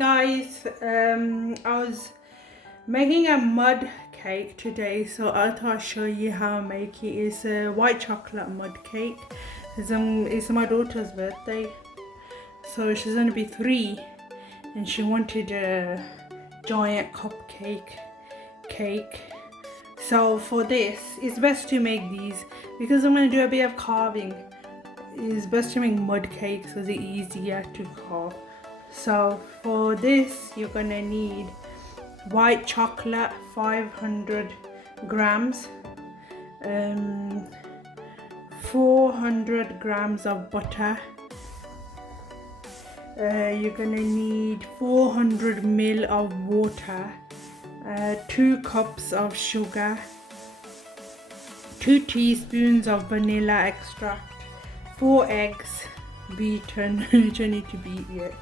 guys, I was making a mud cake today, so I thought I'd show you how I make it. It's a white chocolate mud cake. It's my daughter's birthday, so she's going to be 3 and she wanted a giant cupcake cake. So for this, it's best to make these because I'm going to do a bit of carving. It's best to make mud cakes because it's easier to carve. So for this, you're gonna need white chocolate 500 grams, 400 grams of butter. You're gonna need 400 ml of water, 2 cups of sugar, 2 teaspoons of vanilla extract, 4 eggs beaten, which I need to beat yet.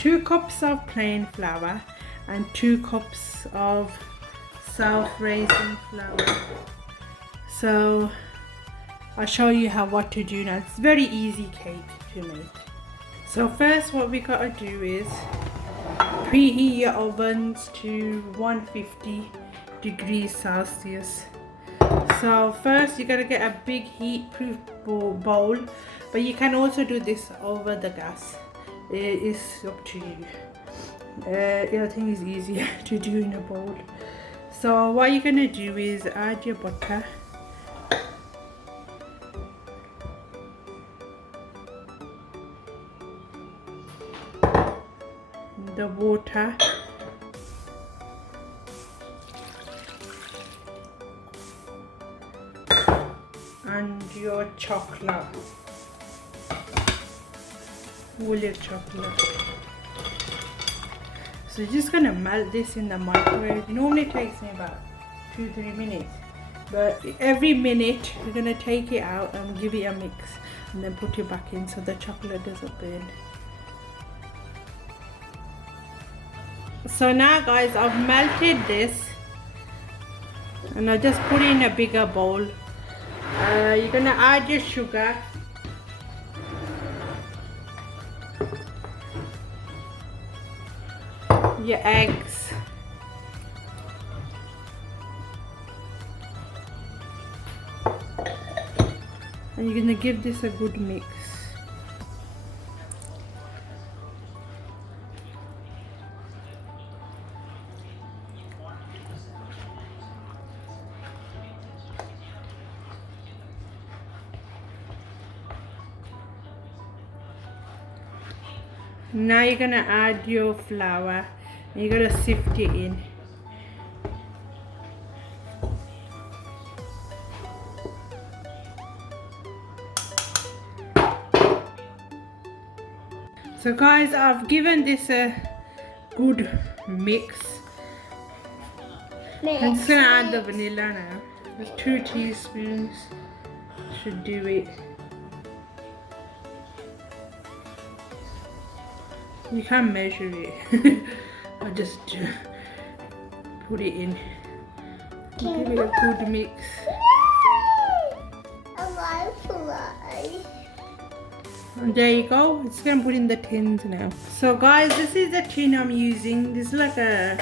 2 cups of plain flour and 2 cups of self-raising flour. So I'll show you what to do now. It's a very easy cake to make. So first what we gotta do is preheat your ovens to 150 degrees Celsius. So first you gotta get a big heat-proof bowl, but you can also do this over the gas. It is up to you. I think it's easier to do in a bowl. So what you're gonna do is add your butter, the water, and your chocolate. All your chocolate. So you're just gonna melt this in the microwave. It normally takes me about 2-3 minutes, but every minute you're gonna take it out and give it a mix and then put it back in so the chocolate doesn't burn. So now guys, I've melted this and I just put it in a bigger bowl. You're gonna add your sugar, your eggs, and you're gonna give this a good mix. Now you're gonna add your flour and you're gonna sift it in. So guys, I've given this a good mix. I'm just gonna add the vanilla now. Just 2 teaspoons should do it. You can measure it. I just put it in. Give it a good mix. And there you go. It's gonna put in the tins now. So guys, this is the tin I'm using. This is like a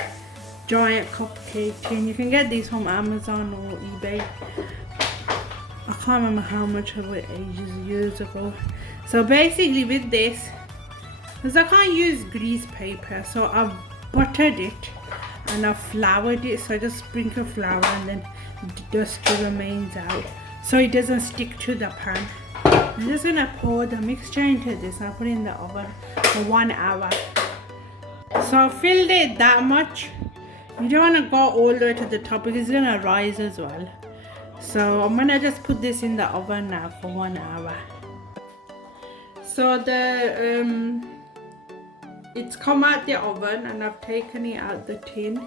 giant cupcake tin. You can get these from Amazon or eBay. I can't remember how much I got years ago. So basically with this, because I can't use grease paper, so I've buttered it and I've floured it. So I just sprinkle flour and then dust the remains out so it doesn't stick to the pan. I'm just gonna pour the mixture into this and put it in the oven for 1 hour. So I filled it that much. You don't want to go all the way to the top because it's gonna rise as well. So I'm gonna just put this in the oven now for 1 hour. So it's come out the oven and I've taken it out the tin.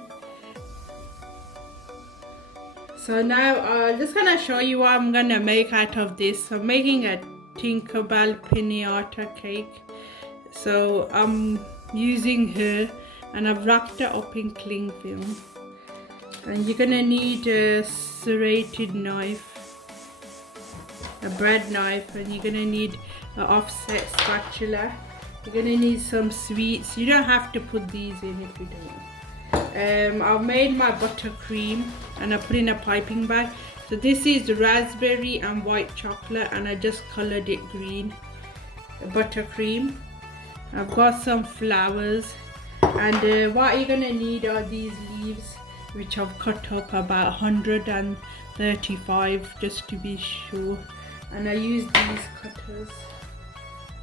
So now I'm just gonna show you what I'm gonna make out of this. So I'm making a Tinkerbell Pinata cake. So I'm using her and I've wrapped it up in cling film. And you're gonna need a serrated knife, a bread knife, and you're gonna need an offset spatula. You're gonna need some sweets. You don't have to put these in if you don't. I've made my buttercream and I put in a piping bag. So this is raspberry and white chocolate, and I just colored it green. Buttercream. I've got some flowers, and what you're gonna need are these leaves, which I've cut up about 135 just to be sure. And I use these cutters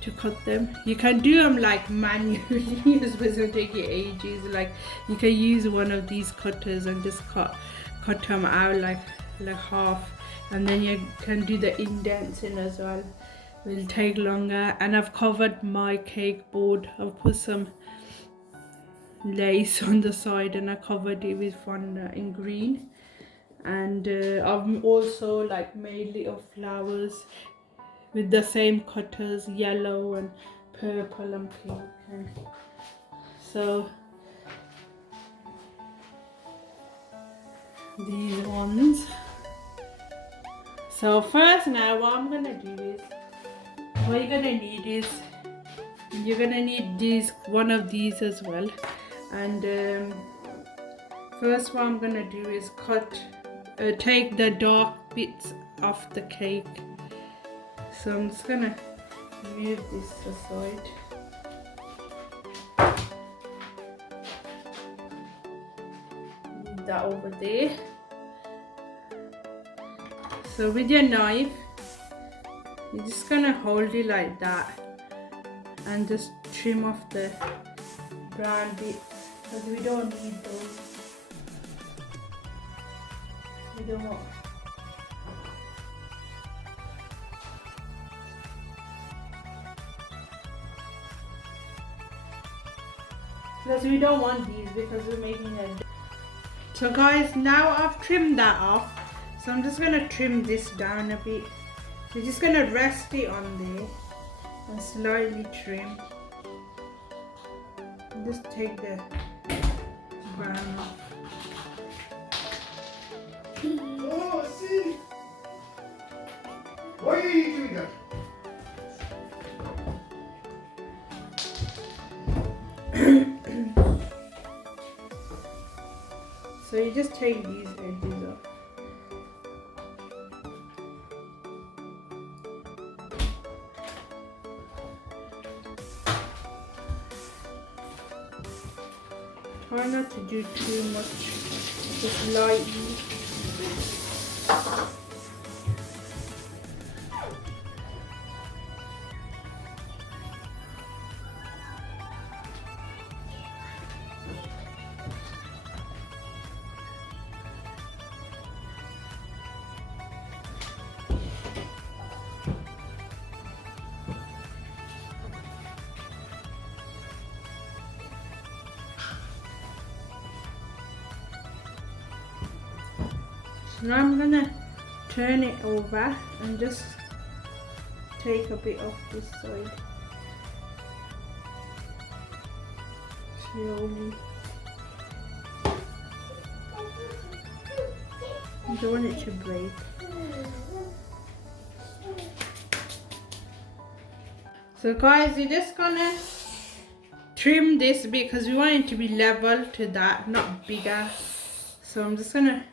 to cut them. You can do them like manually, it's supposed to take you ages. Like you can use one of these cutters and just cut them out like half, and then you can do the indents in as well. It will take longer. And I've covered my cake board. I've put some lace on the side and I covered it with fondant in green. And I've also like made little flowers with the same cutters, yellow and purple and pink. And so these ones. So first now what I'm gonna do is, what you're gonna need is, you're gonna need one of these as well. And first what I'm gonna do is take the dark bits off the cake. So I'm just gonna move this aside. Move that over there. So with your knife, you're just gonna hold it like that and just trim off the brown bits, because we don't need those. We don't want. Because we don't want these, because we're making a. So guys, now I've trimmed that off. So I'm just gonna trim this down a bit. So you're just gonna rest it on there and slightly trim. And just take the brown off. Oh, see? Why are you doing that? So you just take these edges off. Try not to do too much, just lightly. Now I'm gonna turn it over and just take a bit off this side. Slowly. You don't want it to break. So guys, you're just gonna trim this because we want it to be level to that, not bigger. So I'm just gonna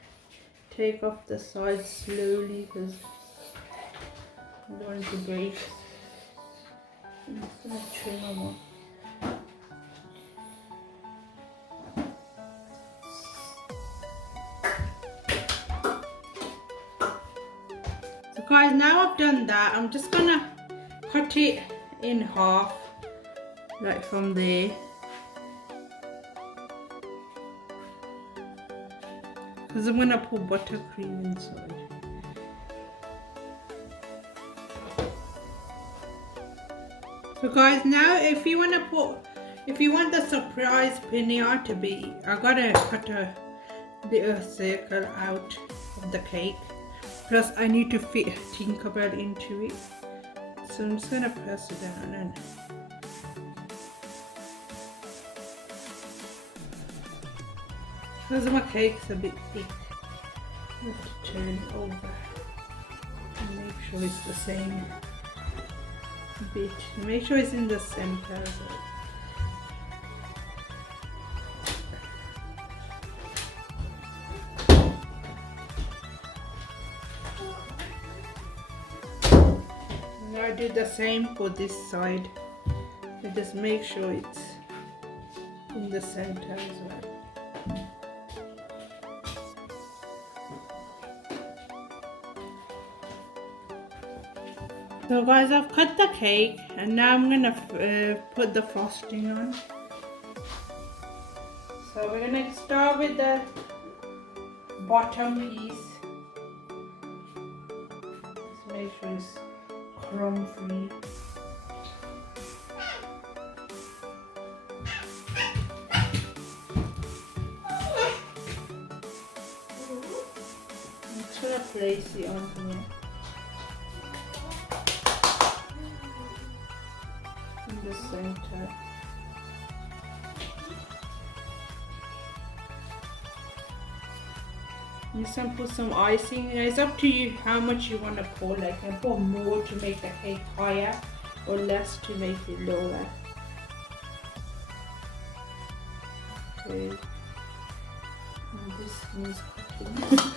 take off the sides slowly because I don't want it to break. I'm just gonna trim them off. So guys, now I've done that, I'm just gonna cut it in half, like from there. Because I'm gonna put buttercream inside. So guys, now if you want the surprise pinata to be, I gotta cut a little circle out of the cake. Plus I need to fit Tinkerbell into it. So I'm just gonna press it down and because my cake's a bit thick, I have to turn it over and make sure it's the same. bit. Make sure it's in the center as well. Now do the same for this side. So just make sure it's in the center as well. So guys, I've cut the cake and now I'm gonna put the frosting on. So we're gonna start with the bottom piece. Just make sure it's crumb free. I'm just gonna place it on here. In the center. You can put some icing. It's up to you how much you want to pour. Like, you can pour more to make the cake higher or less to make it lower. Okay. And this needs cooking.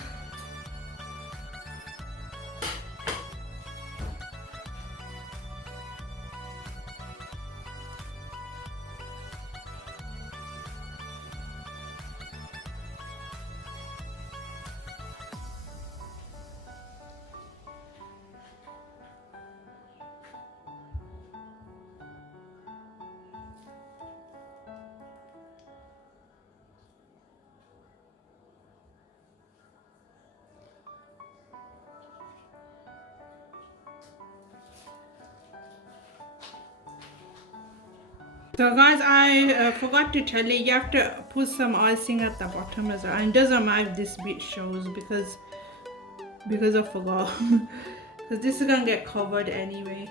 So guys, I forgot to tell you have to put some icing at the bottom as well. And it doesn't matter if this bit shows because I forgot. Because this is gonna get covered anyway.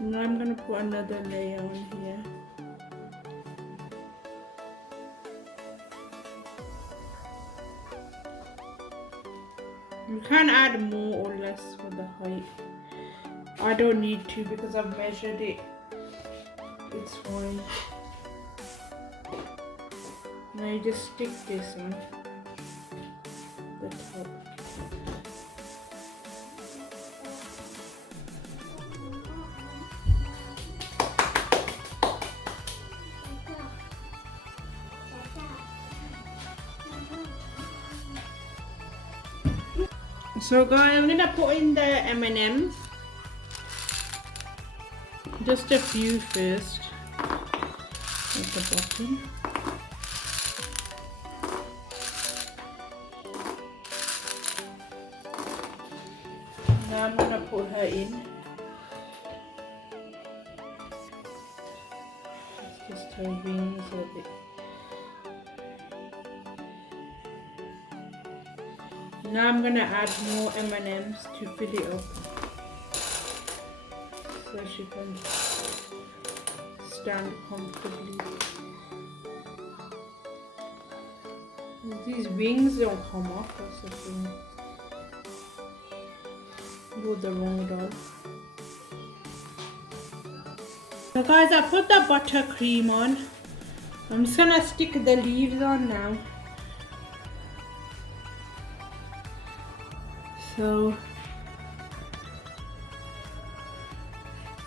Now I'm gonna put another layer on here. You can add more or less for the height. I don't need to because I've measured it. It's fine. Now you just stick this on the top. So guys, I'm gonna put in the M&Ms. Just a few first at the bottom. Now I'm gonna put her in. It's just her wings a bit. Now I'm gonna add more M&Ms to fill it up so she can stand comfortably. These wings don't come off, that's the thing. Go the wrong doll. So guys, I put the buttercream on. I'm just gonna stick the leaves on now. So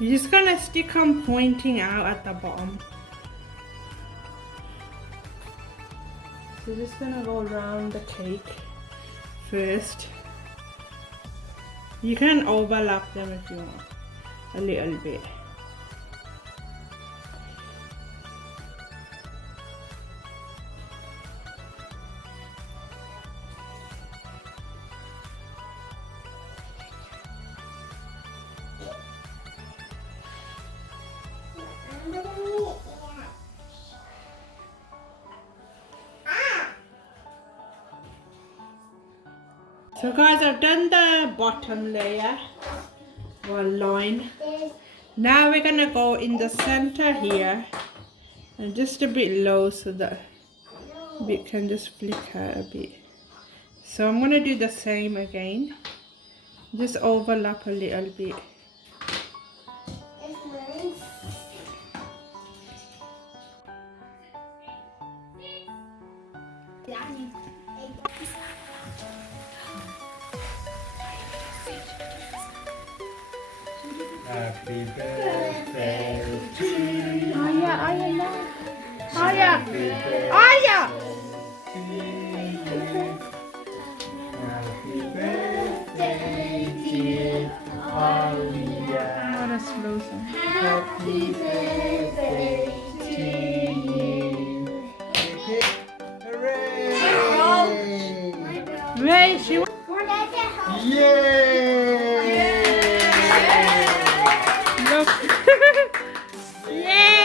you're just gonna stick them pointing out at the bottom. So just gonna go around the cake first. You can overlap them if you want a little bit. So guys, I've done the bottom layer, one line. Now we're gonna go in the center here and just a bit low so that bit can just flick out a bit. So I'm gonna do the same again. Just overlap a little bit. Happy birthday to you. Aya, Aya, no. Aya, Happy birthday Aya. to you. Happy birthday, dear Alia. Not a slow song. Happy birthday to you. Hooray! Wait, she. Yay! Look. Yay!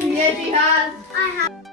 Yes, he has.